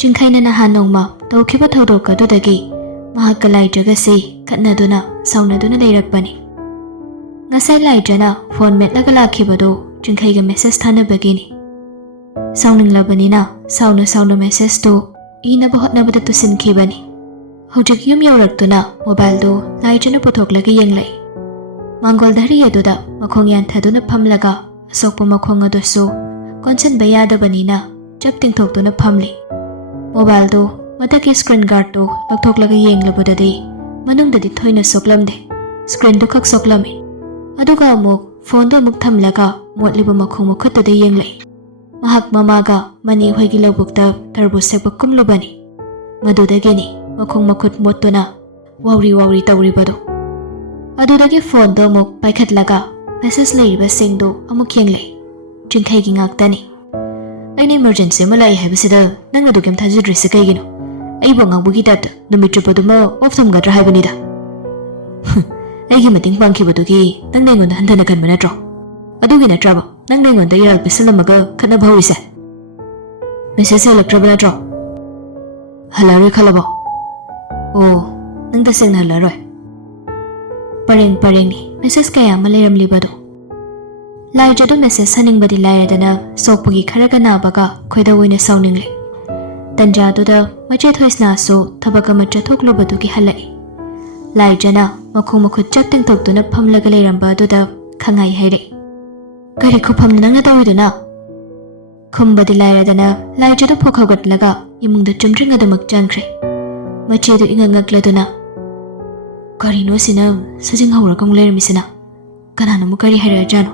Chingkhaina nahan nongma tawkhiba thodok adudagi mahakka Laijagasi khatnaduna saunaduna leirakpani. Ngasai Laijana phone metlaga lakhibadu Chingkhaiga message thanabagini. Sauninglabanina sauna message to inaba hotnabada tusinkhibani. Hojik yum yawraktuna mobile do Laijana puthoklagi yenglai. Mangoldaari aduda makhong yanthaduna phamlaga asokpa makhong adusu konsanba yadabanina chap tingthokduna phamli. Mobile do mataki screen guard to lakthoklaga yenglabudadi manungdadi thoina soklamde. Screen do khak soklami. Aduga amuk phone do amuk thamlaga motliba makhong mukhattada yenglai. Mahak mamaga mani hoigi lawbukta tarbu sekba kumlubani. Madudagini makhong makhut mottuna wawri tawribadu. Adudagi phone do amuk paikhatlaga message leiriba singdo amuk yenglai. Chingkhaigi ngaktani. Aina emergency malai haibasida nangna do kem thajidrisi kaigino. Aibo ngangbugi tapta numitrupaduma off thamgadra haibanida. Aigi mating pangkhibadugi nangna ingonda handana kanba natro. Adugi natraba nangna ingonda iral pisalamaga khatnaba haurise. Message electraba natro. Halaroi khalaba. Oh, nangda sengna halaroi. Pareng ni message kaya malayramlibadu. Laijadu message saningbadi lairadana sokpagi kharaga nabaga khoida oina sauningle. Tanjaduda mache thoisna so thabaga macha thoklubadugi halai. Laijana makhong makhut chap tingthoktuna phamlaga leiramba aduda khangai haire. Kari khupam nangna tawiduna. Khumbadi lairadana Laijadu phokhagatlaga imungda chumdringadamak changkhre. Machedu ingangakladuna. Karino sina sajing hawrakang leiramisina. Kananamu kari hairajano.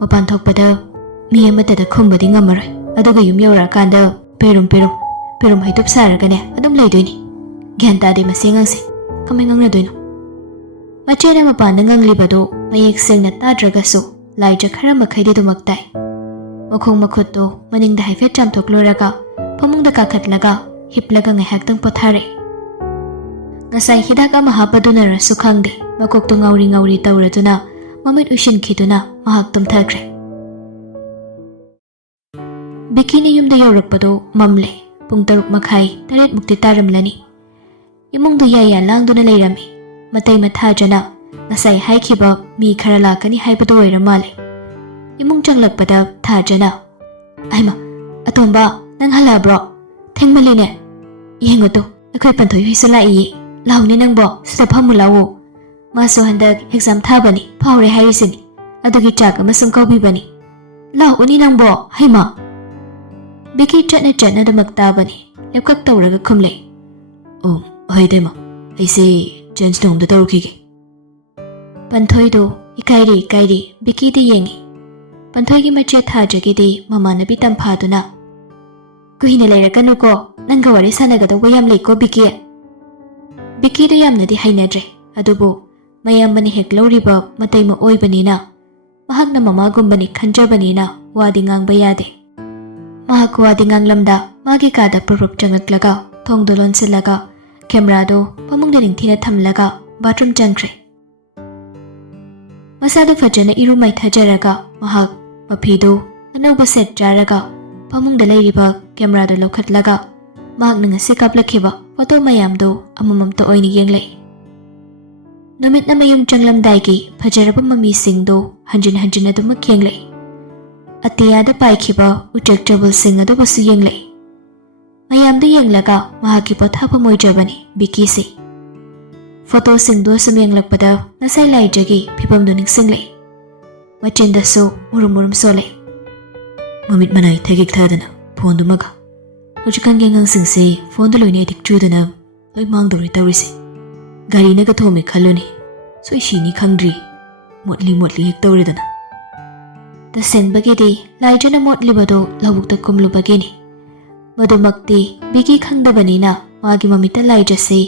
Mapan thokpada mi amatada khumbadi ngamaroi. Aduga yum yawrakanda perum haitup saragane adum leidoini. Gyan tade masengangsi kamay ngangnadoino. Machena mapanda nganglibado mayek sengna tadragasu Laija khara makhaide dumaktai. Makhong makhutto maningda haifet chamthokloraga pamungda kakhatlaga hiplaga ngaihaktang pothare. Ngasai hidak ama hapaduna rasu khangde makokto ngauri tawraduna mamit ushinkhiduna mahak tumthakre. Bikini yumda yawrakpado mamle pung 6:30 mukti taramlani. Imungdu yaya langduna leirami. Matay mathajana ngasai haikhiba mi khara lakani haibadu oiramale. Imung changlakpada thajana. Aima, atomba nang halabro. Thengmaline. Yengoto akhoi panthoi hisala yi. Launi nangbo sida phamulawo. Maso handak exam thabani phawre hairisini. Adugi chak amasung kaubibani. Launi nangbo haima. Biki chatna damaktabani. Lepkak tawraga khumle. Oh, haidema. Aise change nongda tawrukige. Panthoi do ikairi Biki di yengi. Panthoi gi mache thajagidi mamanabi tamphaduna. Kuhina leirakanu ko nanga wari sanagadawa yam leiko Biki. Biki do yamnadi hainadre. Adubu mayambani hekloriba matayma oibanina. Mahakna mamagumbani khanjabanina wadi ngangba yade. Mahak wadi nganglamda magi kada purup changaklaga thongdo lonsilaga camera do pamungda ningthina thamlaga bathroom changkhre. Masadu fajana irumai thajaraga mahak mapido anauba set jaraga pamungda leiriba camera do lokhatlaga mahak ngasi kaplakhiba photo mayamdo amamam to oini yenglai. Numit na mayum changlamdaigi fajaraba mami singdo hanjin adumak yenglai. Atiyada paikhiba uchak trouble sing adu basu yenglai. Mayamda yenglaga mahaki pothapa moijabani Biki si. Photo singdo sum yenglakpada nasai Laijagi phibamdu ningsinglai. Machindasu murum sole. Mamit manai thegik thadana phone dumaga. Hujikang yengang singse phone du loine dik chudana loi mangdori tawrisi. Gari naga thome khaluni. So ishini khangdri. Motli hek tawridana. Tasengbagidi Laijana motlibado lawukta kumlubagini. Madumakti Biki khangdabanina magi mamita Laijase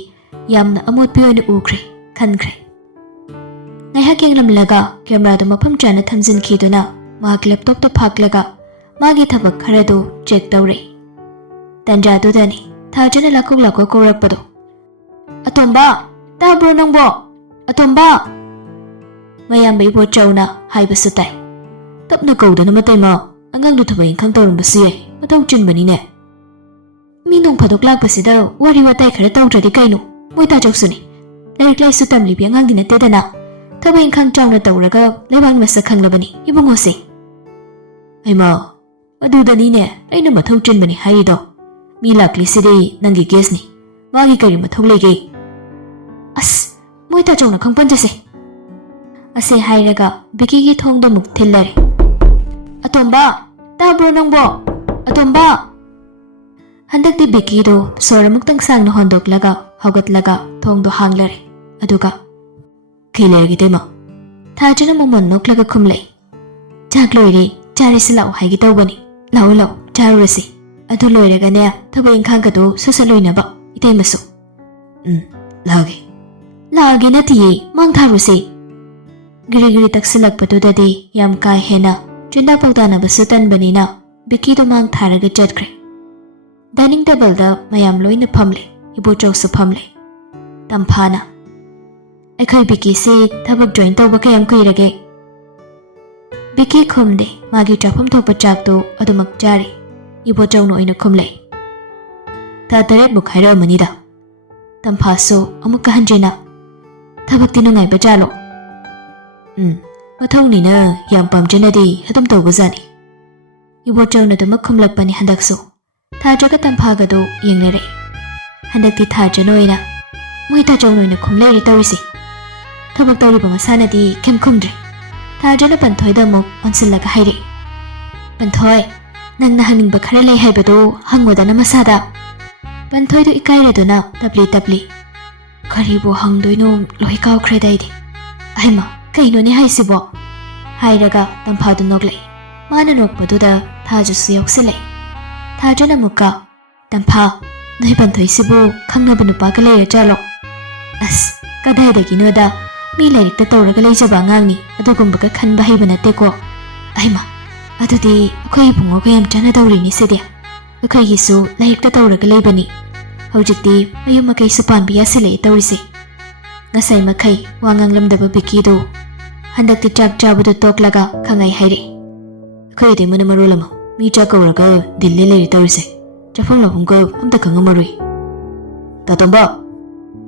yamna amotpi oina ukre khankre. Ngaihak yenglamlaga camera do mafam chana thamjinkhiduna mahak laptop to phaklaga magi thabak kharado check tawre. Tanjadudani thajana lakok korakpado. Atomba tabro nangbo. Atomba mayambai bo chauna haibasu tai. Tapna kaudana matayma angang du thabai khang tawrumbasu yai matau chinbani ne. ꯃꯤ ꯅꯣꯡ ꯐꯥꯗꯣꯛ ꯂꯥꯛꯄꯁꯤꯗ ꯋꯥꯔꯤ ꯋꯥꯇꯥꯏ ꯈꯔ ꯇꯧꯗ꯭ꯔꯗꯤ ꯀꯩꯅꯣ? ꯃꯣꯏ ꯇꯥꯖꯧꯁꯨꯅꯤ ꯂꯥꯏꯔꯤꯛ ꯂꯥꯏꯁꯨ ꯇꯝꯂꯤꯕꯤ ꯑꯉꯥꯡꯗꯤ ꯅꯠꯇꯦꯗꯅ ꯊꯕꯛ ꯏꯪꯈꯥꯡ ꯆꯥꯎꯅ ꯇꯧꯔꯒ ꯂꯩꯕꯥꯛ ꯃꯁꯛ ꯈꯪꯂꯕꯅꯤ ꯏꯕꯨꯡꯉꯣꯁꯦ꯫ ꯍꯩꯃꯥ ꯑꯗꯨꯗꯅꯤꯅꯦ ꯑꯩꯅ ꯃꯊꯧ ꯆꯤꯟꯕꯅꯤ ꯍꯥꯏꯔꯤꯗꯣ꯫ ꯃꯤ ꯂꯥꯛꯂꯤꯁꯤꯗꯤ ꯅꯪꯒꯤ ꯒꯦꯁꯅꯤ, ꯃꯥꯒꯤ ꯀꯔꯤ ꯃꯊꯧ ꯂꯩꯒꯦ? ꯑꯁ ꯃꯣꯏ ꯇꯥꯖꯧꯅ ꯈꯪꯄꯟꯖꯁꯦ ꯑꯁꯦ ꯍꯥꯏꯔꯒ ꯕꯤꯀꯤꯒꯤ ꯊꯣꯡꯗ ꯑꯃꯨꯛ ꯊꯤꯜꯂꯔꯦ꯫ ꯑꯇꯣꯝꯕ ꯇꯥꯕ꯭ꯔꯣ ꯅꯪꯕꯣ? ꯑꯇꯣꯝꯕ! ꯍꯟꯗꯛꯇꯤ ꯕꯤꯀꯤꯗꯣ ꯁꯣꯔ ꯑꯃꯨꯛꯇꯪ ꯁꯥꯡꯅ ꯍꯣꯟꯗꯣꯛꯂꯒ ꯍꯧꯒꯠꯂꯒ ꯊꯣꯡꯗꯣ ꯍꯥꯡꯂꯔꯦ꯫ ꯑꯗꯨꯒ ꯀꯩ ꯂꯩꯔꯒꯦ ꯇꯩꯃ? ꯊꯥꯖꯅ ꯃꯃꯣꯟ ꯅꯣꯛꯂꯒ ꯈꯨꯝꯂꯩ꯫ ꯆꯥꯛ ꯂꯣꯏꯔꯦ, ꯆꯥꯔꯁꯤ ꯂꯥꯛꯑꯣ ꯍꯥꯏꯒꯦ ꯇꯧꯕꯅꯤ꯫ ꯂꯥꯛꯑꯣ ꯂꯥꯛꯑꯣ ꯆꯥꯔꯨꯔꯁꯤ꯫ ꯑꯗꯨ ꯂꯣꯏꯔꯒꯅꯦ ꯊꯕꯛ ꯏꯪꯈꯥꯡꯒꯗꯣ ꯁꯠ ꯂꯣꯏꯅꯕ ꯏꯇꯩꯃꯁꯨ꯫ ꯂꯥꯛꯑꯒꯦ꯫ ꯂꯥꯛꯑꯒꯦ ꯅꯠꯇꯤꯌꯦ, ꯃꯥꯡ ꯊꯥꯔꯨꯁꯦ꯫ ꯒꯤꯔꯤ ꯒꯤꯔꯤ ꯇꯛꯁꯤꯜꯂꯛꯄꯗꯨꯗꯗꯤ ꯌꯥꯝ ꯀꯥ ꯍꯦꯟꯅ ꯆꯨꯟꯗꯥ ꯄꯥꯎꯗꯥꯅꯕꯁꯨ ꯇꯟꯕꯅꯤꯅ ꯕꯤꯀꯤꯗꯣ ꯃꯥꯡ ꯊꯥꯔꯒ ꯆꯠꯈ꯭ꯔꯦ꯫ ꯗꯥꯏꯅꯤꯡ ꯇꯦꯕꯜꯗ ꯃꯌꯥꯝ ꯂꯣꯏꯅ ꯐꯝꯂꯦ꯫ ꯏꯕꯣꯆꯧꯁꯨ ꯐꯝꯂꯦ꯫ ꯇꯝꯐꯥꯅ ꯑꯩꯈꯣꯏ ꯕꯤꯀꯤꯁꯤ ꯊꯕꯛ ꯖꯣꯏꯟ ꯇꯧꯕ ꯀꯌꯥꯝ ꯀꯨꯏꯔꯒꯦ? ꯕꯤꯀꯤ ꯈꯨꯝꯗꯦ, ꯃꯥꯒꯤ ꯆꯥꯐꯝ ꯊꯣꯛꯄ ꯆꯥꯛꯇꯣ ꯑꯗꯨꯃꯛ ꯆꯥꯔꯤ꯫ ꯏꯕꯣꯆꯧꯅ ꯑꯣꯏꯅ ꯈꯨꯝꯂꯩ꯫ ꯊꯥ 8ꯃꯨꯛ ꯍꯥꯏꯔꯛꯑꯃꯅꯤꯗ꯫ ꯇꯝꯐꯥꯁꯨ ꯑꯃꯨꯛꯀ ꯍꯟꯖꯤꯟꯅ ꯊꯕꯛꯇꯤ ꯅꯨꯡꯉꯥꯏꯕ ꯖꯥꯠꯂꯣ? ꯃꯊꯧꯅꯤꯅ ꯌꯥꯝ ꯄꯥꯝꯖꯅꯗꯤ ꯑꯗꯨꯝ ꯇꯧꯕꯖꯥꯠꯅꯤ꯫ ꯏꯕꯣꯆꯧꯅ ꯑꯗꯨꯃꯛ ꯈꯨꯝꯂꯛꯄꯅꯤ ꯍꯟꯗꯛꯁꯨ꯫ ꯊꯥꯖꯒ ꯇꯝꯐꯥꯒꯗꯣ ꯌꯦꯡꯅꯔꯦ꯫ ꯍꯟꯗꯛꯇꯤ ꯊꯥꯖꯅ ꯑꯣꯏꯅ ꯃꯣꯏ ꯇꯥꯖꯧꯅ ꯑꯣꯏꯅ ꯈꯨꯝꯂꯩꯔꯦ ꯇꯧꯔꯤꯁꯤ꯫ ꯊꯕꯛ ꯇꯧꯔꯤꯕ ꯃꯁꯥꯅꯗꯤ ꯀꯩꯝ ꯈꯨꯝꯗ꯭ꯔꯦ꯫ ꯊꯥꯖꯅ ꯄꯟꯊꯣꯏꯗ ꯑꯃꯨꯛ ꯑꯣꯟꯁꯤꯜꯂꯒ ꯍꯥꯏꯔꯛꯏ꯫ ꯄꯟꯊꯣꯏ, ꯅꯪꯅ ꯍꯪꯅꯤꯡꯕ ꯈꯔ ꯂꯩ ꯍꯥꯏꯕꯗꯣ ꯍꯪꯉꯣꯗꯅ ꯃꯁꯥꯗ꯫ ꯄꯟꯊꯣꯏꯗꯣ ꯏꯀꯥꯏꯔꯗꯨꯅ ꯇꯞꯂꯤ ꯇꯞꯂꯤ ꯀꯔꯤꯕꯨ ꯍꯪꯗꯣꯏꯅꯣ ꯂꯣꯏ ꯀꯥꯎꯈ꯭ꯔꯦꯗ ꯑꯩꯗꯤ꯫ ꯑꯍꯩꯃ ꯀꯩꯅꯣꯅꯦ ꯍꯥꯏꯁꯤꯕꯣ? ꯍꯥꯏꯔꯒ ꯇꯝꯐꯥꯗꯨ ꯅꯣꯛꯂꯛꯏ꯫ ꯃꯥꯅ ꯅꯣꯛꯄꯗꯨꯗ ꯊꯥꯖꯁꯨ ꯌꯥꯎꯁꯤꯜꯂꯛꯏ꯫ ꯊꯥꯖꯅ ꯑꯃꯨꯛꯀ ꯇꯝꯐꯥ, ꯅꯣꯏ ꯄꯟꯊꯣꯏꯁꯤꯕꯨ ꯈꯪꯅꯕ ꯅꯨꯄꯥꯒ ꯂꯩꯔꯖꯥꯠꯂꯣ? ꯑꯁ ꯀꯗꯥꯏꯗꯒꯤꯅꯣꯗ, ꯃꯤ ꯂꯥꯏꯔꯤꯛꯇ ꯇꯧꯔꯒ ꯂꯩꯖꯕ ꯑꯉꯥꯡꯅꯤ, ꯑꯗꯨꯒꯨꯝꯕꯒ ꯈꯟꯕ ꯍꯩꯕ ꯅꯠꯇꯦꯀꯣ꯫ ꯑꯍꯩꯃ ꯑꯗꯨꯗꯤ ꯑꯩꯈꯣꯏ ꯏꯕꯨꯡꯉꯣꯒ ꯌꯥꯝ ꯆꯥꯟꯅꯗꯧꯔꯤꯅꯤ ꯁꯤꯗꯤ꯫ ꯑꯩꯈꯣꯏꯒꯤꯁꯨ ꯂꯥꯏꯔꯤꯛꯇ ꯇꯧꯔꯒ ꯂꯩꯕꯅꯤ, ꯍꯧꯖꯤꯛꯇꯤ ꯃꯌꯨꯝ ꯃꯀꯩꯁꯨ ꯄꯥꯟꯕ ꯌꯥꯁꯤꯜꯂꯛꯑꯦ ꯇꯧꯔꯤꯁꯦ꯫ ꯉꯁꯥꯏ ꯃꯈꯩ ꯋꯥ ꯉꯥꯡꯂꯝꯗꯕ ꯕꯤꯀꯤꯗꯣ ꯍꯟꯗꯛꯇꯤ ꯆꯥꯛ ꯆꯥꯕꯗꯨ ꯇꯣꯛꯂꯒ ꯈꯪꯉꯩ ꯍꯥꯏꯔꯛꯏ꯫ ꯑꯩꯈꯣꯏ ꯏꯇꯩꯃꯅ ꯃꯔꯣꯜ ꯑꯃ ꯃꯤ ꯆꯥꯛ ꯀꯧꯔꯒ ꯗꯤꯜꯂꯦ ꯂꯩꯔꯦ ꯇꯧꯔꯤꯁꯦ, ꯆꯥꯐꯝ ꯂꯥꯐꯝꯒ ꯑꯝꯇ ꯈꯪꯉꯝꯃꯔꯣꯏ꯫ ꯇꯥꯇꯣꯝꯕ!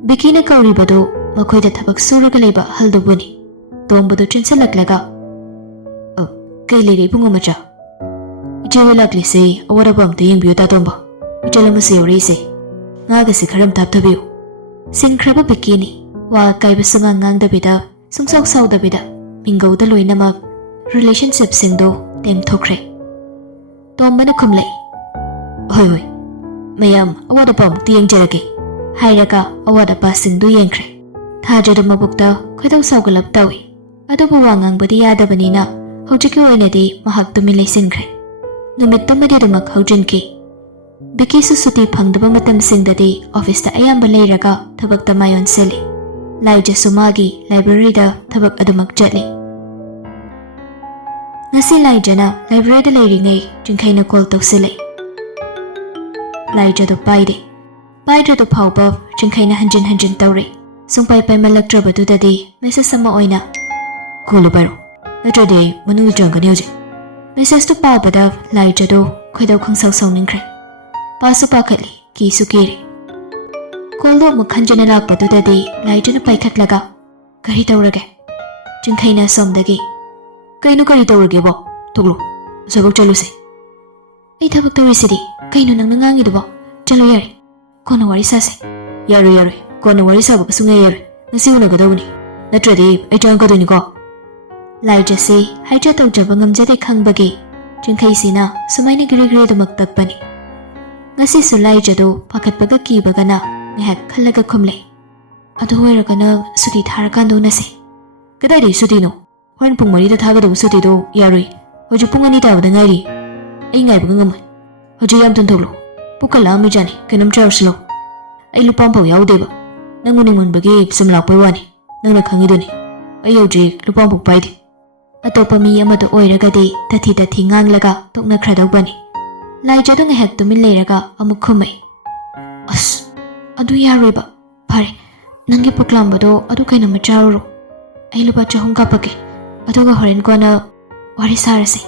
ꯕꯤꯀꯤꯅ ꯀꯧꯔꯤꯕꯗꯨ ꯃꯈꯣꯏꯗ ꯊꯕꯛ ꯁꯨꯔꯒ ꯂꯩꯕ ꯑꯍꯜꯗꯨꯕꯨꯅꯤ꯫ ꯇꯣꯝꯕꯗꯨ ꯆꯤꯟꯁꯤꯜꯂꯛꯂꯒ ꯀꯩ ꯂꯩꯔꯦ ꯏꯕꯨꯡꯉꯣ ꯃꯆꯥ? ꯏꯆꯦꯍꯣꯏ ꯂꯥꯛꯂꯤꯁꯦ ꯑꯋꯥꯠ ꯑꯄꯥ ꯑꯝꯇ ꯌꯦꯡꯕꯤꯌꯨ ꯇꯥꯇꯣꯝꯕ, ꯏꯆꯜ ꯑꯃꯁꯨ ꯌꯧꯔꯛꯏꯁꯦ, ꯉꯥꯒꯁꯤ ꯈꯔ ꯑꯝꯇ ꯍꯥꯞꯊꯕꯤꯌꯨ꯫ ꯁꯤꯡꯈ꯭ꯔꯕ ꯕꯤꯀꯤꯅꯤ ꯋꯥ ꯑꯀꯥꯏꯕ ꯁꯨꯡꯉꯥꯡ ꯉꯥꯡꯗꯕꯤꯗ ꯁꯨꯡꯁꯥꯎ ꯁꯥꯎꯗꯕꯤꯗ ꯃꯤꯡꯒꯧꯗ ꯂꯣꯏꯅꯃꯛ ꯔꯤꯂꯦꯁꯟꯁꯤꯞꯁꯤꯡꯗꯣ ꯇꯦꯝꯊꯣꯛꯈ꯭ꯔꯦ꯫ ꯇꯣꯝꯕꯅ ꯈꯨꯝꯂꯛꯏ꯫ ꯍꯣꯏ ꯍꯣꯏ ꯃꯌꯥꯝ ꯑꯋꯥꯠ ꯑꯄꯥ ꯑꯃꯨꯛꯇ ꯌꯦꯡꯖꯔꯒꯦ ꯍꯥꯏꯔꯒ ꯑꯋꯥꯠ ꯑꯄꯥꯁꯤꯡꯗꯨ ꯌꯦꯡꯈ꯭ꯔꯦ꯫ ꯊꯥꯖꯗ ꯃꯕꯨꯛꯇ ꯈꯣꯏꯗꯧ ꯁꯥꯎꯒꯠꯂꯞ ꯇꯧꯏ꯫ ꯑꯗꯨꯕꯨ ꯋꯥ ꯉꯥꯡꯕꯗꯤ ꯌꯥꯗꯕꯅꯤꯅ ꯍꯧꯖꯤꯛꯀꯤ ꯑꯣꯏꯅꯗꯤ ꯃꯍꯥꯛ ꯇꯨꯃꯤꯟ ꯂꯩꯁꯤꯟꯈ꯭ꯔꯦ꯫ ꯅꯨꯃꯤꯠ ꯇꯨꯝꯕꯗꯤ ꯑꯗꯨꯃꯛ ꯍꯧꯖꯤꯟꯈꯤ꯫ ꯕꯤꯀꯤꯁꯨ ꯁꯨꯇꯤ ꯐꯪꯗꯕ ꯃꯇꯝꯁꯤꯡꯗꯗꯤ ꯑꯣꯐꯤꯁꯇ ꯑꯌꯥꯝꯕ ꯂꯩꯔꯒ ꯊꯕꯛꯇ ꯃꯥꯏ ꯑꯣꯟꯁꯤꯜꯂꯤ꯫ ꯂꯥꯏꯖꯁꯨ ꯃꯥꯒꯤ ꯂꯥꯏꯕ꯭ꯔꯦꯔꯤꯗ ꯊꯕꯛ ꯑꯗꯨꯃꯛ ꯆꯠꯂꯤ꯫ ꯉꯁꯤ ꯂꯥꯏꯖꯅ ꯂꯥꯏꯕ꯭ꯔꯦꯔꯤꯗ ꯂꯩꯔꯤꯉꯩ ꯆꯤꯡꯈꯩꯅ ꯀꯣꯜ ꯇꯧꯁꯤꯜꯂꯛꯏ꯫ ꯂꯥꯏꯖꯗꯨ ꯄꯥꯏꯗꯦ꯫ ꯄꯥꯏꯗ꯭ꯔꯗꯨ ꯐꯥꯎꯕ ꯆꯤꯡꯈꯩꯅ ꯍꯟꯖꯤꯟ ꯍꯟꯖꯤꯟ ꯇꯧꯔꯤ꯫ ꯁꯨꯡꯄꯥꯏ ꯄꯥꯏꯃꯜꯂꯛꯇ꯭ꯔꯕꯗꯨꯗꯗꯤ ꯃꯦꯁꯦꯁ ꯑꯃ ꯑꯣꯏꯅ ꯀꯣꯜꯗꯨ ꯄꯥꯏꯔꯣ, ꯅꯠꯇ꯭ꯔꯗꯤ ꯑꯩ ꯃꯅꯨꯡꯗ ꯆꯪꯒꯅꯤ ꯍꯧꯖꯤꯛ꯫ ꯃꯦꯁꯦꯁꯇꯨ ꯄꯥꯕꯗ ꯂꯥꯏꯖꯗꯨ ꯈꯣꯏꯗꯧ ꯈꯪꯁꯥꯎ ꯁꯥꯎꯅꯤꯡꯈ꯭ꯔꯦ꯫ ꯄꯥꯁꯨ ꯄꯥꯈꯠꯂꯤ, ꯀꯤꯁꯨ ꯀꯤꯔꯤ꯫ ꯀꯣꯜꯗꯨ ꯑꯃꯨꯛ ꯍꯟꯖꯤꯟꯅ ꯂꯥꯛꯄꯗꯨꯗꯗꯤ ꯂꯥꯏꯖꯅ ꯄꯥꯏꯈꯠꯂꯒ ꯀꯔꯤ ꯇꯧꯔꯒꯦ? ꯆꯤꯡꯈꯩꯅ ꯑꯁꯣꯝꯗꯒꯤ ꯀꯩꯅꯣ ꯀꯔꯤ ꯇꯧꯔꯒꯦꯕꯣ? ꯊꯣꯛꯂꯨ, ꯑꯁꯣꯏꯕꯧ ꯆꯠꯂꯨꯁꯦ꯫ ꯑꯩ ꯊꯕꯛ ꯇꯧꯔꯤꯁꯤꯗꯤ, ꯀꯩꯅꯣ ꯅꯪꯅ ꯉꯥꯡꯉꯤꯗꯨꯕꯣ? ꯆꯠꯂꯣ ꯌꯥꯔꯦ, ꯀꯣꯟꯅ ꯋꯥꯔꯤ ꯁꯥꯁꯦ꯫ ꯌꯥꯔꯣꯏ ꯌꯥꯔꯣꯏ, ꯀꯣꯟꯅ ꯋꯥꯔꯤ ꯁꯥꯕꯒ ꯁꯨꯡꯌꯥ ꯌꯥꯔꯣꯏ, ꯉꯁꯤ ꯎꯅꯒꯗꯧꯕꯅꯤ, ꯅꯠꯇ꯭ꯔꯗꯤ ꯑꯩ ꯆꯪꯉꯛꯀꯗꯣꯏꯅꯤꯀꯣ꯫ ꯂꯥꯏꯖꯁꯤ ꯍꯥꯏꯖ ꯇꯧꯖꯕ ꯉꯝꯖꯗꯦ ꯈꯪꯕꯒꯤ ꯆꯤꯡꯈꯩꯁꯤꯅ ꯁꯨꯃꯥꯏꯅ ꯒꯤꯔꯤ ꯒꯤꯔꯤ ꯑꯗꯨꯃꯛ ꯇꯛꯄꯅꯤ꯫ ꯉꯁꯤꯁꯨ ꯂꯥꯏꯖꯗꯨ ꯄꯥꯈꯠꯄꯒ ꯀꯤꯕꯒꯅ ꯉꯥꯏꯍꯥꯛ ꯈꯜꯂꯒ ꯈꯨꯝꯂꯩ꯫ ꯑꯗꯨ ꯑꯣꯏꯔꯒꯅ ꯁꯨꯇꯤ ꯊꯥꯔꯀꯥꯟꯗ ꯎꯅꯁꯦ꯫ ꯀꯗꯥꯏꯗꯒꯤ ꯁꯨꯇꯤꯅꯣ? ꯍꯣꯔꯦꯟ ꯄꯨꯡ 4ꯗ ꯊꯥꯒꯗꯧꯕ ꯁꯨꯇꯤꯗꯣ ꯌꯥꯔꯣꯏ, ꯍꯧꯖꯤꯛ ꯄꯨꯡ 2 ꯇꯥꯕꯗ ꯉꯥꯏꯔꯤ꯫ ꯑꯩ ꯉꯥꯏꯕꯒ ꯉꯝꯃꯣꯏ, ꯍꯧꯖꯤꯛ ꯌꯥꯝ ꯊꯨꯅ ꯄꯨꯛꯀ ꯂꯥꯝꯃꯤꯖꯥꯠꯅꯤ, ꯀꯩꯅꯣꯝ ꯆꯥꯔꯨꯁꯤ ꯂꯥꯎ꯫ ꯑꯩ ꯂꯨꯄꯥ ꯑꯃꯐꯥꯎ ꯌꯥꯎꯗꯦꯕ, ꯅꯪ ꯎꯅꯤꯡꯃꯟꯕꯒꯤ ꯁꯨꯝ ꯂꯥꯛꯄꯩ ꯋꯥꯅꯤ, ꯅꯪꯅ ꯈꯪꯉꯤꯗꯨꯅꯤ꯫ ꯑꯩ ꯍꯧꯖꯤꯛ ꯂꯨꯄꯥ ꯑꯃꯐꯥꯎ ꯄꯥꯏꯗꯦ꯫ ꯑꯇꯣꯞꯄ ꯃꯤ ꯑꯃꯗ ꯑꯣꯏꯔꯒꯗꯤ ꯇꯊꯤ ꯇꯊꯤ ꯉꯥꯡꯂꯒ ꯇꯣꯛꯅꯈ꯭ꯔꯗꯧꯕꯅꯤ꯫ ꯂꯥꯏꯖꯗꯨ ꯉꯥꯏꯍꯥꯛ ꯇꯨꯃꯤꯟ ꯂꯩꯔꯒ ꯑꯃꯨꯛ ꯈꯨꯝꯃꯛꯏ꯫ ꯑꯁ ꯑꯗꯨ ꯌꯥꯔꯣꯏꯕ꯫ ꯐꯔꯦ, ꯅꯪꯒꯤ ꯄꯨꯛ ꯂꯥꯝꯕꯗꯣ ꯑꯗꯨ ꯀꯩꯅꯣꯝꯃ ꯆꯥꯔꯨꯔꯣ, ꯑꯩ ꯂꯨꯄꯥ 200 ꯀꯥꯞꯄꯛꯀꯦ, ꯑꯗꯨꯒ ꯍꯣꯔꯦꯟ ꯀꯣꯟꯅ ꯋꯥꯔꯤ ꯁꯥꯔꯁꯤ꯫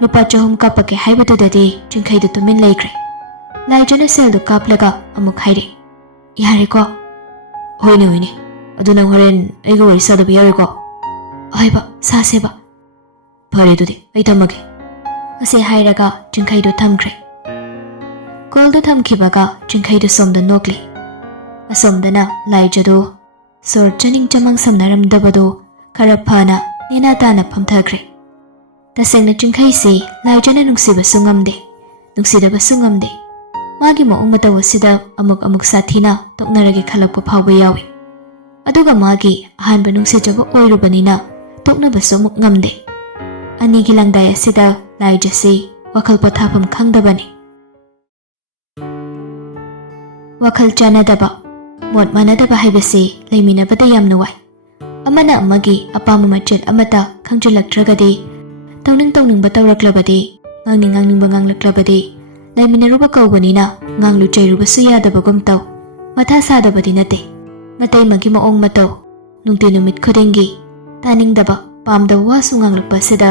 ꯂꯨꯄꯥ 200 ꯀꯥꯞꯄꯛꯀꯦ ꯍꯥꯏꯕꯗꯨꯗꯗꯤ ꯆꯤꯡꯈꯩꯗꯨ ꯇꯨꯃꯤꯟ ꯂꯩꯈ꯭ꯔꯦ꯫ ꯂꯥꯏꯖꯅ ꯁꯦꯜꯗꯨ ꯀꯥꯞꯂꯒ ꯑꯃꯨꯛ ꯍꯥꯏꯔꯦ ꯌꯥꯔꯦꯀꯣ ꯍꯣꯏꯅꯦ ꯍꯣꯏꯅꯦ ꯑꯗꯨ ꯅꯪ ꯍꯣꯔꯦꯟ ꯑꯩꯒ ꯋꯥꯔꯤ ꯁꯥꯗꯕ ꯌꯥꯔꯣꯏꯀꯣ ꯍꯣꯏꯕ ꯁꯥꯁꯦꯕ ꯐꯔꯦ ꯑꯗꯨꯗꯤ ꯑꯩ ꯊꯝꯃꯒꯦ ꯑꯁꯤ ꯍꯥꯏꯔꯒ ꯆꯤꯡꯈꯩꯗꯨ ꯊꯝꯈ꯭ꯔꯦ ꯀꯣꯜꯗꯨ ꯊꯝꯈꯤꯕꯒ ꯆꯤꯡꯈꯩꯗꯨ ꯁꯣꯝꯗ ꯅꯣꯛꯂꯤ ꯑꯁꯣꯝꯗꯅ ꯂꯥꯏꯖꯗꯨ ꯁꯣꯔ ꯆꯅꯤꯡ ꯆꯃꯪ ꯁꯝꯅꯔꯝꯗꯕꯗꯨ ꯈꯔ ꯐꯅ ꯅꯦꯅꯥ ꯇꯥꯅ ꯐꯝꯊꯈ꯭ꯔꯦ ꯇꯁꯦꯡꯅ ꯆꯤꯡꯈꯩꯁꯤ ꯂꯥꯏꯖꯅ ꯅꯨꯡꯁꯤꯕꯁꯨ ꯉꯝꯗꯦ ꯅꯨꯡꯁꯤꯗꯕꯁꯨ ꯉꯝꯗꯦ ꯃꯥꯒꯤ ꯃꯑꯣꯡ ꯃꯇꯧ ꯑꯁꯤꯗ ꯑꯃꯨꯛ ꯁꯥꯊꯤꯅ ꯇꯣꯛꯅꯔꯒꯦ ꯈꯜꯂꯛꯄ ꯐꯥꯎꯕ ꯌꯥꯎꯏ ꯑꯗꯨꯒ ꯃꯥꯒꯤ ꯑꯍꯥꯟꯕ ꯅꯨꯡꯁꯤꯖꯕ ꯑꯣꯏꯔꯨꯕꯅꯤꯅ ꯇꯣꯛꯅꯕꯁꯨ ꯑꯃꯨꯛ ꯉꯝꯗꯦ ꯑꯅꯤꯒꯤ ꯂꯪꯗꯥꯏ ꯑꯁꯤꯗ ꯂꯥꯏꯖꯁꯤ ꯋꯥꯈꯜ ꯄꯣꯊꯥꯐꯝ ꯈꯪꯗꯕꯅꯤ ꯋꯥꯈꯜ ꯆꯥꯟꯅꯗꯕ ꯃꯣꯠ ꯃꯥꯟꯅꯗꯕ ꯍꯥꯏꯕꯁꯤ ꯂꯩꯃꯤꯟꯅꯕꯗ ꯌꯥꯝꯅ ꯋꯥꯏ ꯑꯃꯅ ꯑꯃꯒꯤ ꯑꯄꯥꯝꯕ ꯃꯆꯦꯠ ꯑꯃꯠꯇ ꯈꯪꯖꯤꯜꯂꯛꯇ꯭ꯔꯒꯗꯤ ꯇꯧꯅꯤꯡꯕ ꯇꯧꯔꯛꯂꯕꯗꯤ ꯉꯥꯡꯅꯤꯡꯕ ꯉꯥꯡꯂꯛꯂꯕꯗꯤ ꯂꯩꯃꯤꯟꯅꯔꯨꯕ ꯀꯧꯕꯅꯤꯅ ꯉꯥꯡꯂꯨ ꯆꯩꯔꯨꯕꯁꯨ ꯌꯥꯗꯕꯒꯨꯝ ꯇꯧ ꯃꯊꯥ ꯁꯥꯗꯕꯗꯤ ꯅꯠꯇꯦ ꯃꯇꯩꯃꯒꯤ ꯃꯑꯣꯡ ꯃꯇꯧ ꯅꯨꯡꯇꯤ ꯅꯨꯃꯤꯠ ꯈꯨꯗꯤꯡꯒꯤ ꯇꯥꯅꯤꯡꯗꯕ ꯄꯥꯝꯗꯕ ꯋꯥꯁꯨ ꯉꯥꯡꯂꯛꯄ ꯑꯁꯤꯗ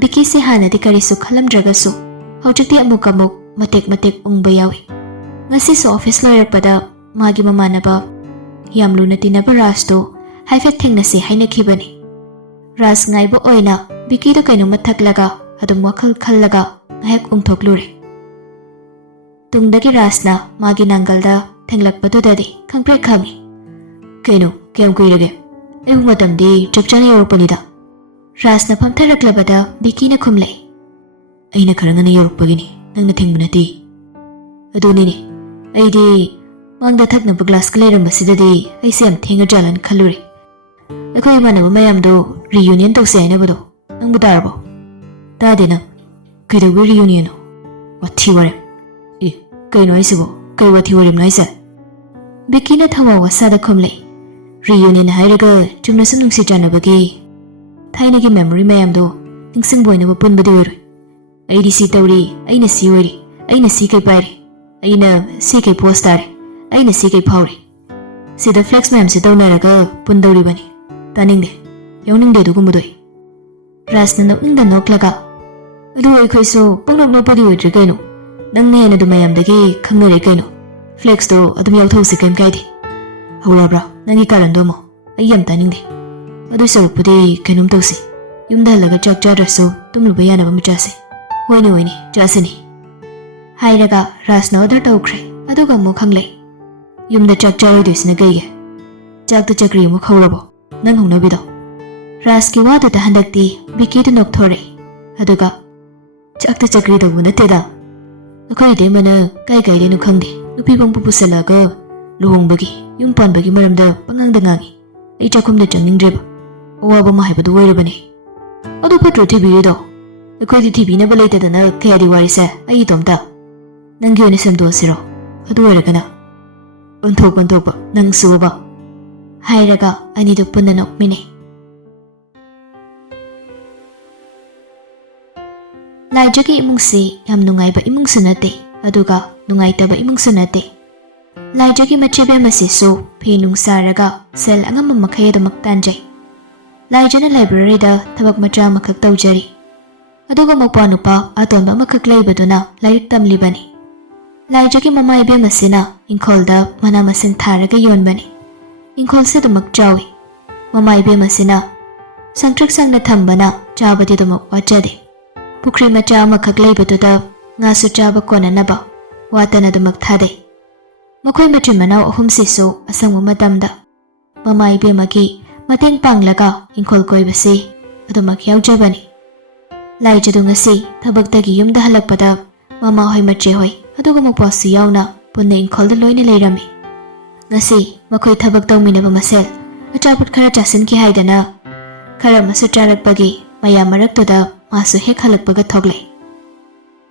ꯕꯤꯀꯤꯁꯤ ꯍꯥꯟꯅꯗꯤ ꯀꯔꯤꯁꯨ ꯈꯜꯂꯝꯗ꯭ꯔꯒꯁꯨ ꯍꯧꯖꯤꯛꯇꯤ ꯑꯃꯨꯛ ꯃꯇꯦꯛ ꯎꯪꯕ ꯌꯥꯎꯏ ꯉꯁꯤꯁꯨ ꯑꯣꯐꯤꯁ ꯂꯣꯏꯔꯛꯄꯗ ꯃꯥꯒꯤ ꯃꯃꯥꯟꯅꯕ ꯌꯥꯝ ꯂꯨꯅ ꯇꯤꯟꯅꯕ ꯔꯥꯖꯇꯨ ꯍꯥꯏꯐꯦꯠ ꯊꯦꯡꯅꯁꯤ ꯍꯥꯏꯅꯈꯤꯕꯅꯤ ꯔꯥꯖ ꯉꯥꯏꯕ ꯑꯣꯏꯅ ꯕꯤꯀꯤꯗꯨ ꯀꯩꯅꯣꯝꯃ ꯊꯛꯂꯒ ꯑꯗꯨꯝ ꯋꯥꯈꯜ ꯈꯜꯂꯒ ꯉꯥꯏꯍꯥꯛ ꯎꯪꯊꯣꯛꯂꯨꯔꯦ ꯇꯨꯡꯗꯒꯤ ꯔꯥꯖꯅ ꯃꯥꯒꯤ ꯅꯥꯡꯒꯜꯗ ꯊꯦꯡꯂꯛꯄꯗꯨꯗꯗꯤ ꯈꯪꯄ꯭ꯔꯦꯛ ꯈꯪꯏ ꯀꯩꯅꯣ ꯀꯌꯥꯝ ꯀꯨꯏꯔꯒꯦ ꯑꯩꯕꯨ ꯃꯇꯝꯗꯤ ꯆꯞ ꯆꯥꯅ ꯌꯧꯔꯛꯄꯅꯤꯗ ꯔꯥꯖꯅ ꯐꯝꯊꯔꯛꯂꯕꯗ ꯕꯤꯀꯤꯅ ꯈꯨꯝꯂꯛꯏ ꯑꯩꯅ ꯈꯔ ꯉꯟꯅ ꯌꯧꯔꯛꯄꯒꯤꯅꯤ ꯅꯪꯅ ꯊꯤꯡꯕ ꯅꯠꯇꯦ ꯑꯗꯨꯅꯤꯅꯦ ꯑꯩꯗꯤ ꯃꯥꯡꯗ ꯊꯛꯅꯕ ꯒ꯭ꯂꯥꯁꯀ ꯂꯩꯔꯝꯕꯁꯤꯗꯗꯤ ꯑꯩꯁꯦ ꯌꯥꯝ ꯊꯦꯡꯉꯖꯥꯠꯂꯅ ꯈꯜꯂꯨꯔꯦ ꯑꯩꯈꯣꯏ ꯏꯃꯥꯟꯅꯕ ꯃꯌꯥꯝꯗꯣ ꯔꯤꯌꯨꯅꯤꯌꯟ ꯇꯧꯁꯦ ꯍꯥꯏꯅꯕꯗꯣ ꯅꯪꯕꯨ ꯇꯥꯔꯕꯣ ꯇꯥꯗꯦ ꯅꯪ ꯀꯩꯗꯧꯕꯩ ꯔꯤꯌꯨꯅꯤꯌꯟꯅꯣ ꯋꯥꯊꯤ ꯋꯥꯔꯦꯝ ꯀꯩꯅꯣ ꯍꯥꯏꯁꯤꯕꯣ ꯀꯩ ꯋꯥꯊꯤ ꯋꯥꯔꯦꯝꯅꯣ ꯍꯥꯏꯁꯦ ꯕꯤꯀꯤꯅ ꯊꯋꯥ ꯋꯥꯁꯥꯗ ꯈꯨꯝꯂꯛꯏ ꯔꯤꯌꯨꯅꯤꯌꯟ ꯍꯥꯏꯔꯒ ꯆꯨꯝꯅ ꯁꯨꯝ ꯅꯨꯡꯁꯤ ꯆꯥꯟꯅꯕꯒꯤ ꯊꯥꯏꯅꯒꯤ ꯃꯦꯃꯣꯔꯤ ꯃꯌꯥꯝꯗꯣ ꯅꯤꯡꯁꯤꯡꯕ ꯑꯣꯏꯅꯕ ꯄꯨꯟꯕꯗꯤ ꯑꯣꯏꯔꯣꯏ ꯑꯩꯗꯤ ꯁꯤ ꯇꯧꯔꯤ ꯑꯩꯅ ꯁꯤ ꯑꯣꯏꯔꯤ ꯑꯩꯅ ꯁꯤ ꯀꯩ ꯄꯥꯏꯔꯤ ꯑꯩꯅ ꯁꯤ ꯀꯩ ꯄꯣꯁ ꯇꯥꯔꯤ ꯑꯩꯅ ꯁꯤ ꯀꯩ ꯐꯥꯎꯔꯤ ꯁꯤꯗ ꯐ꯭ꯂꯦꯛꯁ ꯃꯌꯥꯝꯁꯤ ꯇꯧꯅꯔꯒ ꯄꯨꯟꯗꯧꯔꯤꯕꯅꯤ ꯇꯥꯅꯤꯡꯗꯦ ꯌꯥꯎꯅꯤꯡꯗꯦ ꯑꯗꯨꯒꯨꯝꯕꯗꯣ ꯔꯥꯖꯅ ꯅꯣꯛꯅꯤꯡꯗ ꯅꯣꯛꯂꯒ ꯑꯗꯨ ꯑꯩꯈꯣꯏꯁꯨ ꯄꯪꯅꯣꯛ ꯅꯣꯛꯄꯗꯤ ꯑꯣꯏꯗ꯭ꯔꯦ ꯀꯩꯅꯣ ꯅꯪꯅ ꯍꯦꯟꯅ ꯑꯗꯨ ꯃꯌꯥꯝꯗꯒꯤ ꯈꯪꯅꯔꯦ ꯀꯩꯅꯣ ꯐ꯭ꯂꯦꯛꯁꯇꯣ ꯑꯗꯨꯝ ꯌꯥꯎꯊꯣꯛꯎꯁꯤ ꯀꯩꯝ ꯀꯥꯏꯗꯦ ꯍꯧꯔꯕ꯭ꯔꯥ ꯅꯪꯒꯤ ꯀꯥꯔꯟꯗꯣ ꯑꯃꯨꯛ ꯑꯩ ꯌꯥꯝ ꯇꯥꯅꯤꯡꯗꯦ ꯑꯗꯨ ꯁꯔꯨꯛꯄꯨꯗꯤ ꯀꯩꯅꯣꯝ ꯇꯧꯁꯤ ꯌꯨꯝꯗ ꯍꯜꯂꯒ ꯆꯥꯛ ꯆꯥꯗ꯭ꯔꯁꯨ ꯇꯨꯝꯂꯨꯕ ꯌꯥꯅꯕ ꯑꯃ ꯆꯥꯁꯤ ꯍꯣꯏꯅꯦ ꯆꯥꯁꯤꯅꯤ ꯍꯥꯏꯔꯒ ꯔꯥꯖꯅ ꯑꯣꯔꯗꯔ ꯇꯧꯈ꯭ꯔꯦ ꯑꯗꯨꯒ ꯑꯃꯨꯛ ꯍꯪꯂꯛꯏ ꯌꯨꯝꯗ ꯆꯥꯛ ꯆꯥꯔꯣꯏꯗꯣꯏꯁꯤꯅ ꯀꯩꯒꯤ ꯆꯥꯛꯇ ꯆꯀ꯭ꯔꯤ ꯑꯃꯨꯛ ꯍꯧꯔꯕꯣ ꯅꯪ ꯍꯧꯅꯕꯤꯗꯣ ꯔꯥꯖꯀꯤ ꯋꯥꯗꯨꯗ ꯍꯟꯗꯛꯇꯤ ꯕꯤꯀꯤꯗꯨ ꯅꯣꯛꯊꯣꯔꯛꯏ ꯑꯗꯨꯒ ꯆꯥꯛꯇ ꯆꯀ꯭ꯔꯤ ꯇꯧꯕ ꯅꯠꯇꯦꯗ ꯑꯩꯈꯣꯏ ꯏꯇꯩꯃꯅ ꯀꯥꯏꯗꯩꯅꯣ ꯈꯪꯗꯦ ꯅꯨꯄꯤ ꯄꯪꯄꯨ ꯄꯨꯁꯜꯂꯛꯑꯒ ꯂꯨꯍꯣꯡꯕꯒꯤ ꯌꯨꯝ ꯄꯥꯟꯕꯒꯤ ꯃꯔꯝꯗ ꯄꯪꯉꯥꯡꯗ ꯉꯥꯡꯉꯤ ꯑꯩ ꯆꯥꯛꯈꯨꯝꯗ ꯆꯪꯅꯤꯡꯗ꯭ꯔꯦꯕ ꯑꯋꯥꯕ ꯑꯃ ꯍꯥꯏꯕꯗꯨ ꯑꯣꯏꯔꯕꯅꯤ ꯑꯗꯨ ꯐꯠꯇ꯭ꯔꯣ ꯊꯤꯕꯤꯔꯤꯗꯣ ꯑꯩꯈꯣꯏꯗꯤ ꯊꯤꯕꯤꯅꯕ ꯂꯩꯇꯗꯅ ꯀꯌꯥꯗꯤ ꯋꯥꯔꯤꯁꯦ ꯑꯩ ꯏꯇꯣꯝꯇ ꯅꯪꯒꯤ ꯑꯣꯏꯅ ꯁꯦꯝꯗꯣꯛꯑꯁꯤꯔꯣ ꯑꯗꯨ ꯑꯣꯏꯔꯒꯅ ꯑꯣꯟꯊꯣꯛꯄ ꯅꯪꯁꯨꯕ ꯍꯥꯏꯔꯒ ꯑꯅꯤꯗꯨ ꯄꯨꯟꯅ ꯅꯣꯛꯃꯤꯟꯅꯩ ꯂꯥꯏꯖꯒꯤ ꯏꯃꯨꯡꯁꯤ ꯌꯥꯝ ꯅꯨꯡꯉꯥꯏꯕ ꯏꯃꯨꯡꯁꯨ ꯅꯠꯇꯦ ꯑꯗꯨꯒ ꯅꯨꯡꯉꯥꯏꯇꯕ ꯏꯃꯨꯡꯁꯨ ꯅꯠꯇꯦ ꯂꯥꯏꯖꯒꯤ ꯃꯆꯦꯕꯦꯝ ꯑꯁꯤꯁꯨ ꯐꯤ ꯅꯨꯡ ꯁꯥꯔꯒ ꯁꯦꯜ ꯑꯉꯝꯕ ꯃꯈꯩ ꯑꯗꯨꯃꯛ ꯇꯥꯟꯖꯩ ꯂꯥꯏꯖꯅ ꯂꯥꯏꯕ꯭ꯔꯦꯔꯤꯗ ꯊꯕꯛ ꯃꯆꯥ ꯑꯃꯈꯛ ꯇꯧꯖꯔꯤ ꯑꯗꯨꯒ ꯃꯧꯄ꯭ꯋꯥ ꯅꯨꯄꯥ ꯑꯇꯣꯟꯕ ꯑꯃꯈꯛ ꯂꯩꯕꯗꯨꯅ ꯂꯥꯏꯔꯤꯛ ꯇꯝꯂꯤꯕꯅꯤ ꯂꯥꯏꯖꯒꯤ ꯃꯃꯥ ꯏꯕꯦꯝ ꯑꯁꯤꯅ ꯏꯪꯈꯣꯜꯗ ꯃꯅꯥ ꯃꯁꯤꯡ ꯊꯥꯔꯒ ꯌꯣꯟꯕꯅꯤ ꯏꯪꯈꯣꯜꯁꯤ ꯑꯗꯨꯃꯛ ꯆꯥꯎꯏ ꯃꯃꯥ ꯏꯕꯦꯝ ꯑꯁꯤꯅ ꯁꯪꯇ꯭ꯔꯤꯛ ꯁꯪꯅ ꯊꯝꯕꯅ ꯆꯥꯕꯗꯤ ꯑꯗꯨꯃꯛ ꯋꯥꯠꯆꯗꯦ ꯄꯨꯈ꯭ꯔꯤ ꯃꯆꯥ ꯑꯃꯈꯛ ꯂꯩꯕꯗꯨꯗ ꯉꯥꯁꯨ ꯆꯥꯕ ꯀꯣꯟꯅꯅꯕ ꯋꯥꯇꯅ ꯑꯗꯨꯃꯛ ꯊꯥꯗꯩ ꯃꯈꯣꯏ ꯃꯆꯤꯟ ꯃꯅꯥꯎ ꯑꯍꯨꯝꯁꯤꯁꯨ ꯑꯁꯪꯕ ꯃꯇꯝꯗ ꯃꯃꯥ ꯏꯕꯦꯝꯃꯒꯤ ꯃꯇꯦꯡ ꯄꯥꯡꯂꯒ ꯏꯪꯈꯣꯜ ꯀꯣꯏꯕꯁꯤ ꯑꯗꯨꯃꯛ ꯌꯥꯎꯖꯕꯅꯤ ꯂꯥꯏꯖꯗꯨ ꯉꯁꯤ ꯊꯕꯛꯇꯒꯤ ꯌꯨꯝꯗ ꯍꯜꯂꯛꯄꯗ ꯃꯃꯥ ꯍꯣꯏ ꯃꯆꯦ ꯍꯣꯏ ꯑꯗꯨꯒ ꯃꯧꯄ꯭ꯋꯥꯁꯨ ꯌꯥꯎꯅ ꯄꯨꯟꯅ ꯏꯪꯈꯣꯜꯗ ꯂꯣꯏꯅ ꯂꯩꯔꯝꯃꯤ ꯉꯁꯤ ꯃꯈꯣꯏ ꯊꯕꯛ ꯇꯧꯃꯤꯟꯅꯕ ꯃꯁꯦꯜ ꯑꯆꯥꯄꯣꯠ ꯈꯔ ꯆꯥꯁꯤꯟꯈꯤ ꯍꯥꯏꯗꯅ ꯈꯔ ꯑꯃꯁꯨ ꯆꯥꯔꯛꯄꯒꯤ ꯃꯌꯥꯝ ꯃꯔꯛꯇꯨꯗ ꯃꯥꯁꯨ ꯍꯦꯛ ꯍꯜꯂꯛꯄꯒ ꯊꯣꯛꯂꯛꯏ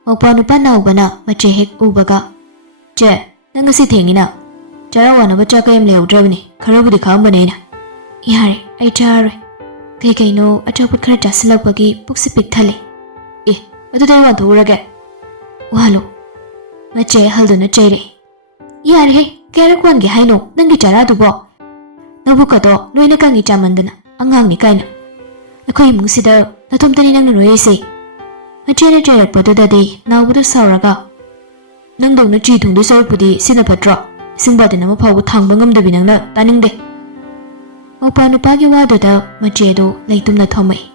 ꯃꯧꯄ꯭ꯋꯥ ꯅꯨꯄꯥ ꯅꯥꯎꯕꯅ ꯃꯆꯦ ꯍꯦꯛ ꯎꯕꯒ ꯆꯦ ꯅꯪ ꯉꯁꯤ ꯊꯦꯡꯉꯤꯅ ꯆꯔꯥ ꯋꯥꯅꯕ ꯆꯥꯛ ꯀꯌꯥꯝ ꯂꯩꯍꯧꯗ꯭ꯔꯕꯅꯤ ꯈꯔꯕꯨꯗꯤ ꯈꯥꯛꯑꯝꯕꯅꯦ ꯑꯩꯅ ꯌꯥꯔꯦ ꯑꯩ ꯆꯥꯔꯔꯣꯏ ꯀꯩꯅꯣ ꯑꯆꯥꯄꯣꯠ ꯈꯔ ꯆꯥꯁꯤꯜꯂꯛꯄꯒꯤ ꯄꯨꯛꯁꯤ ꯄꯤꯛ ꯊꯜꯂꯦ ꯑꯗꯨꯗꯤ ꯑꯩ ꯋꯥꯟꯊꯣꯛꯎꯔꯒꯦ ꯋꯥꯜꯂꯨ ꯃꯆꯦ ꯑꯍꯜꯗꯨꯅ ꯆꯩꯔꯛꯏ ꯌꯥꯔꯦꯍꯦ ꯀꯌꯥꯔꯛ ꯋꯥꯟꯒꯦ ꯍꯥꯏꯅꯣ ꯅꯪꯒꯤ ꯆꯥꯔꯥꯗꯨꯕꯣ ꯅꯕꯨꯛꯀꯗꯣ ꯂꯣꯏꯅ ꯀꯪꯉꯤ ꯆꯥꯃꯟꯗꯅ ꯑꯉꯥꯡꯅꯤ ꯀꯥꯏꯅ ꯑꯩꯈꯣꯏ ꯏꯃꯨꯡꯁꯤꯗ ꯅꯇꯣꯝꯇꯅꯤ ꯅꯪꯅ ꯅꯣꯏꯔꯤꯁꯦ ꯃꯆꯦꯅ ꯆꯩꯔꯛꯄꯗꯨꯗꯗꯤ ꯅꯥꯎꯕꯗꯨ ꯁꯥꯎꯔꯒ ꯅꯪꯗꯧꯅ ꯆꯤ ꯊꯨꯡꯗꯣꯏ ꯁꯔꯨꯛꯄꯨꯗꯤ ꯁꯤꯅ ꯐꯠꯇ꯭ꯔꯣ? ꯏꯁꯤꯡ ꯕꯥꯇꯤꯟ ꯑꯃ ꯐꯥꯎꯕ ꯊꯥꯡꯕ ꯉꯝꯗꯕꯤ ꯅꯪꯅ ꯇꯥꯅꯤꯡꯗꯦ. ꯃꯧꯄꯥ ꯅꯨꯄꯥꯒꯤ ꯋꯥꯗꯨꯗ ꯃꯆꯦꯗꯨ ꯂꯩꯇꯨꯝꯅ ꯊꯣꯝꯃꯛꯏ.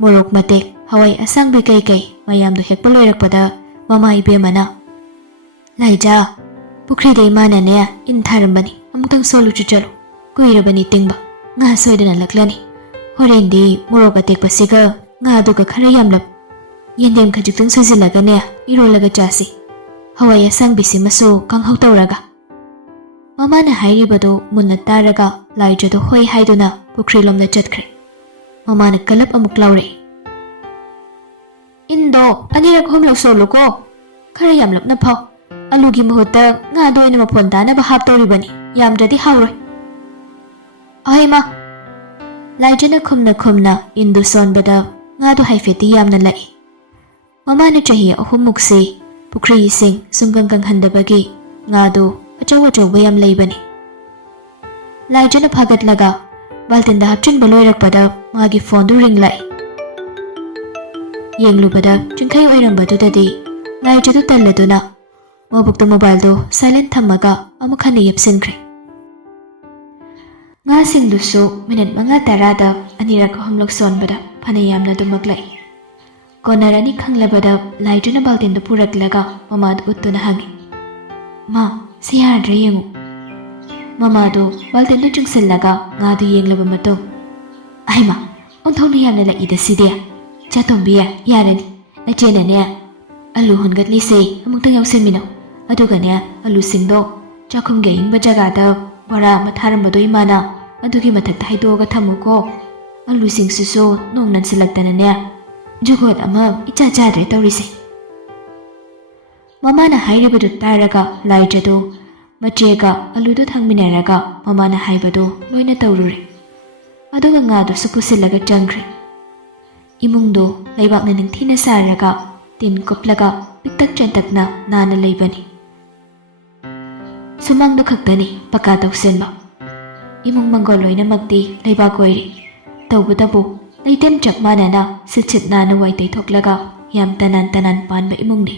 ꯃꯣꯔꯣꯛ ꯃꯇꯦꯛ, ꯍꯋꯥꯏ ꯑꯁꯥꯡꯕꯤ ꯀꯩ ꯃꯌꯥꯝꯗꯨ ꯍꯦꯛꯄ ꯂꯣꯏꯔꯛꯄꯗ ꯃꯃꯥ ꯏꯕꯦꯝꯃꯅ "ꯂꯥꯏꯖꯥ, ꯄꯨꯈ꯭ꯔꯤꯗ ꯏꯃꯥꯅꯅꯦ ꯏꯟ ꯊꯥꯔꯝꯕꯅꯤ. ꯑꯃꯨꯛꯇꯪ ꯁꯣꯜꯂꯨꯆꯣ ꯆꯠꯂꯨ. ꯀꯨꯏꯔꯕꯅꯤ ꯇꯤꯡꯕ. ꯉꯥ ꯁꯣꯏꯗꯅ ꯂꯛꯂꯅꯤ. ꯍꯣꯔꯦꯟꯗꯤ ꯃꯣꯔꯣꯛ ꯑꯇꯦꯛꯄꯁꯤꯒ ꯉꯥꯗꯨꯒ ꯈꯔ ꯌꯥꯝꯂꯞ ꯌꯦꯟꯗꯦꯝ ꯈꯖꯤꯛꯇꯪ ꯁꯣꯏꯖꯤꯜꯂꯒꯅꯦ ꯏꯔꯣꯜꯂꯒ ꯆꯥꯁꯤ. ꯍꯋꯥꯏ ꯑꯁꯥꯡꯕꯤꯁꯤꯃꯁꯨ ꯀꯥꯡꯍꯧ ꯇꯧꯔꯒ." ꯃꯃꯥꯅ ꯍꯥꯏꯔꯤꯕꯗꯨ ꯃꯨꯟꯅ ꯇꯥꯔꯒ ꯂꯥꯏꯖꯗꯨ ꯍꯣꯏ ꯍꯥꯏꯗꯨꯅ ꯄꯨꯈ꯭ꯔꯤꯂꯣꯝꯗ ꯆꯠꯈ꯭ꯔꯦ. ꯃꯃꯥꯅ ꯀꯂꯞ ꯑꯃꯨꯛ ꯂꯥꯎꯔꯛꯏ. "ꯏꯟꯗꯣ ꯑꯅꯤꯔꯛ ꯑꯍꯨꯝꯂꯛ ꯁꯣꯜꯂꯨꯀꯣ. ꯈꯔ ꯌꯥꯝꯂꯞꯅ ꯐꯥꯎ. ꯑꯂꯨꯒꯤ ꯃꯍꯨꯠꯇ ꯉꯥꯗꯣ ꯑꯣꯏꯅ ꯃꯐꯣꯟ ꯇꯥꯅꯕ ꯍꯥꯞꯇꯧꯔꯤꯕꯅꯤ. ꯌꯥꯝꯗ꯭ꯔꯗꯤ ꯍꯥꯎꯔꯣꯏ." "ꯑꯍꯩ ꯃꯥ." ꯂꯥꯏꯖꯅ ꯈꯨꯝꯅ ꯏꯟꯗꯨ ꯁꯣꯟꯕꯗ ꯉꯥꯗꯨ ꯍꯥꯏꯐꯦꯠꯇꯤ ꯌꯥꯝꯅ ꯂꯛꯏ. ꯃꯃꯥꯅ ꯆꯍꯤ 3 ꯄꯨꯈ꯭ꯔꯤ ꯏꯁꯤꯡ ꯁꯨꯡꯀꯪ ꯀꯪꯍꯟꯗꯕꯒꯤ ꯉꯥꯗꯨ ꯑꯆꯧꯕ ꯌꯥꯝ ꯂꯩꯕꯅꯤ. ꯂꯥꯏꯖꯅ ꯐꯥꯒꯠꯂꯒ ꯕꯥꯜꯇꯤꯟꯗ ꯍꯥꯞꯆꯤꯟꯕ ꯂꯣꯏꯔꯛꯄꯗ ꯃꯥꯒꯤ ꯐꯣꯟꯗꯨ ꯔꯤꯡ ꯂꯥꯛꯏ. ꯌꯦꯡꯂꯨꯕꯗ ꯆꯤꯡꯈꯩ ꯑꯣꯏꯔꯝꯕꯗꯨꯗꯗꯤ ꯂꯥꯏꯖꯗꯨ ꯇꯜꯂꯗꯨꯅ ꯃꯕꯨꯛꯇ ꯃꯣꯕꯥꯏꯜꯗꯨ ꯁꯥꯏꯂꯦꯟ ꯊꯝꯃꯒ ꯑꯃꯨꯛ ꯍꯟꯅ ꯌꯦꯞꯁꯤꯟꯈ꯭ꯔꯦ. ꯉꯥꯁꯤꯡꯗꯨꯁꯨ ꯃꯤꯅꯤꯠ 5-10ꯗ ꯑꯅꯤꯔꯛ ꯑꯍꯨꯝꯂꯛ ꯁꯣꯟꯕꯗ ꯐꯅ ꯌꯥꯝꯅ ꯑꯗꯨꯃꯛꯂꯛꯏ. ꯀꯣꯟꯅꯔꯅꯤ ꯈꯪꯂꯕꯗ ꯂꯥꯏꯖꯅ ꯕꯥꯜꯇꯤꯟꯗꯨ ꯄꯨꯔꯛꯂꯒ ꯃꯃꯥꯗ ꯎꯠꯇꯨꯅ ꯍꯪꯉꯤ. "ꯃꯥ, ꯁꯤ ꯌꯥꯔꯗ꯭ꯔꯥ ꯌꯦꯡꯉꯨ." ꯃꯃꯥꯗꯨ ꯕꯥꯜꯇꯤꯟꯗꯨ ꯆꯤꯡꯁꯤꯜꯂꯒ ꯉꯥꯗꯨ ꯌꯦꯡꯂꯕ ꯃꯇꯨꯡ "ꯑꯍꯩꯃꯥ, ꯑꯣꯟꯊꯣꯛꯅ ꯌꯥꯝꯅ ꯂꯛꯏꯗ ꯁꯤꯗꯤ. ꯆꯥꯇꯣꯝꯕꯤ, ꯌꯥꯔꯅꯤ. ꯅꯆꯦꯅꯅꯦ ꯑꯂꯨ ꯍꯨꯟꯒꯠꯂꯤꯁꯦ ꯑꯃꯨꯛꯇꯪ ꯌꯥꯎꯁꯟꯃꯤꯟꯅꯧ. ꯑꯗꯨꯒꯅꯦ ꯑꯂꯨꯁꯤꯡꯗꯣ ꯆꯥꯛꯈꯨꯝꯒꯤ ꯑꯏꯪꯕ ꯖꯒꯥꯗ ꯕꯣꯔꯥ ꯑꯃ ꯊꯥꯔꯝꯕꯗꯣ ꯏꯃꯥꯅ ꯑꯗꯨꯒꯤ ꯃꯊꯛꯇ ꯍꯩꯗꯣꯛꯑꯒ ꯊꯝꯃꯨꯀꯣ. ꯑꯂꯨꯁꯤꯡꯁꯤꯁꯨ ꯅꯣꯡ ꯅꯟꯁꯤꯜꯂꯛꯇꯅꯅꯦ ꯖꯨꯒꯣꯠ ꯑꯃ ꯏꯆꯥ ꯆꯥꯗ꯭ꯔꯦ ꯇꯧꯔꯤꯁꯦ." ꯃꯃꯥꯅ ꯍꯥꯏꯔꯤꯕꯗꯨ ꯇꯥꯔꯒ ꯂꯥꯏꯖꯗꯨ ꯃꯆꯦꯒ ꯑꯂꯨꯗꯨ ꯊꯥꯡꯃꯤꯟꯅꯔꯒ ꯃꯃꯥꯅ ꯍꯥꯏꯕꯗꯨ ꯂꯣꯏꯅ ꯇꯧꯔꯨꯔꯦ. ꯑꯗꯨꯒ ꯉꯥꯗꯨꯁꯨ ꯄꯨꯁꯤꯜꯂꯒ ꯆꯪꯈ꯭ꯔꯦ. ꯏꯃꯨꯡꯗꯨ ꯂꯩꯕꯥꯛꯅ ꯅꯤꯡꯊꯤꯅ ꯁꯥꯔꯒ ꯇꯤꯟ ꯀꯨꯞꯂꯒ ꯄꯤꯛꯇꯛ ꯆꯦꯟꯇꯛꯅ ꯅꯥꯟꯅ ꯂꯩꯕꯅꯤ. ꯁꯨꯃꯥꯡꯗꯨ ꯈꯛꯇꯅꯤ ꯄꯀꯥ ꯇꯧꯁꯤꯟꯕ. ꯏꯃꯨꯡ ꯃꯪꯒꯣꯜ ꯂꯣꯏꯅꯃꯛꯇꯤ ꯂꯩꯕꯥꯛ ꯑꯣꯏꯔꯤ. ꯇꯧꯕꯇꯕꯨ ꯂꯩꯇꯦꯝ ꯆꯞ ꯃꯥꯟꯅꯅ ꯁꯤꯠ ꯅꯥꯟꯅ ꯋꯥꯏ ꯇꯩꯊꯣꯛꯂꯒ ꯌꯥꯝ ꯇꯅꯥꯟ ꯄꯥꯟꯕ ꯏꯃꯨꯡꯅꯤ.